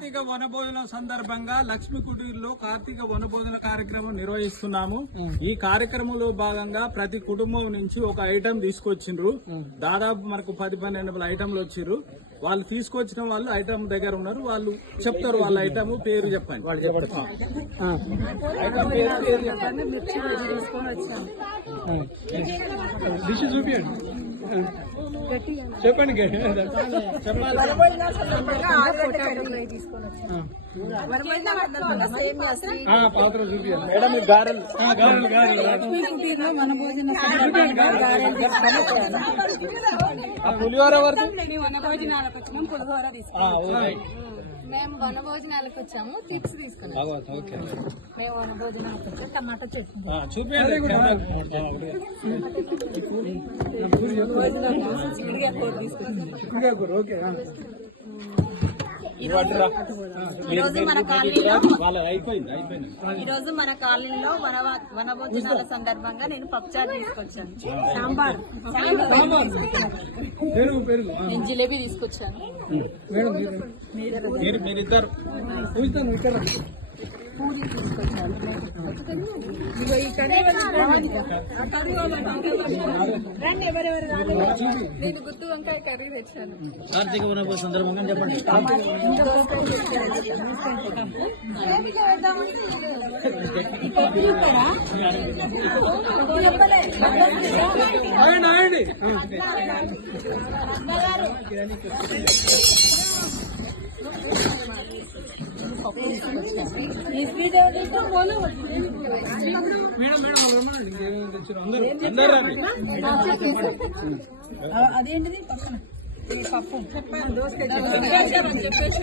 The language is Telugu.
కార్తీక వనభోజనం సందర్భంగా లక్ష్మీ కుటీర్లో కార్తీక వనభోజన కార్యక్రమం నిర్వహిస్తున్నాము. ఈ కార్యక్రమంలో భాగంగా ప్రతి కుటుంబం నుంచి ఒక ఐటమ్ తీసుకొచ్చిండ్రు. దాదాపు మనకు 10-12 ఐటమ్లు వచ్చిర్రు. వాళ్ళు తీసుకొచ్చిన వాళ్ళు ఐటమ్ దగ్గర ఉన్నారు. వాళ్ళు చెప్తారు వాళ్ళ ఐటమ్ పేరు చెప్పండి. వాళ్ళు చెప్తారు ఐటమ్ పేరు చెప్పండి. పాత్ర చూపించాలి మేడం. గారెలు పులిహోర మేము వనభోజనాలకు వచ్చాము. టిప్స్ తీసుకున్నాం. మేము వనభోజనాలకు వచ్చాము. టమాటా చట్నీ ఈ రోజు మన కాలనీలో వనభోజనాల సందర్భంగా నేను పప్పుచారు తీసుకొచ్చాను. సాంబార్ నేను జిలేబీ తీసుకొచ్చాను. పూరి తీసుకొచ్చాను. నేను గుత్తి వంకాయ కర్రీ తెచ్చాను. కార్తీక వనభోజన సందర్భంగా చెప్పండి. అదేంటిది పక్కన పప్పు చెప్పేసి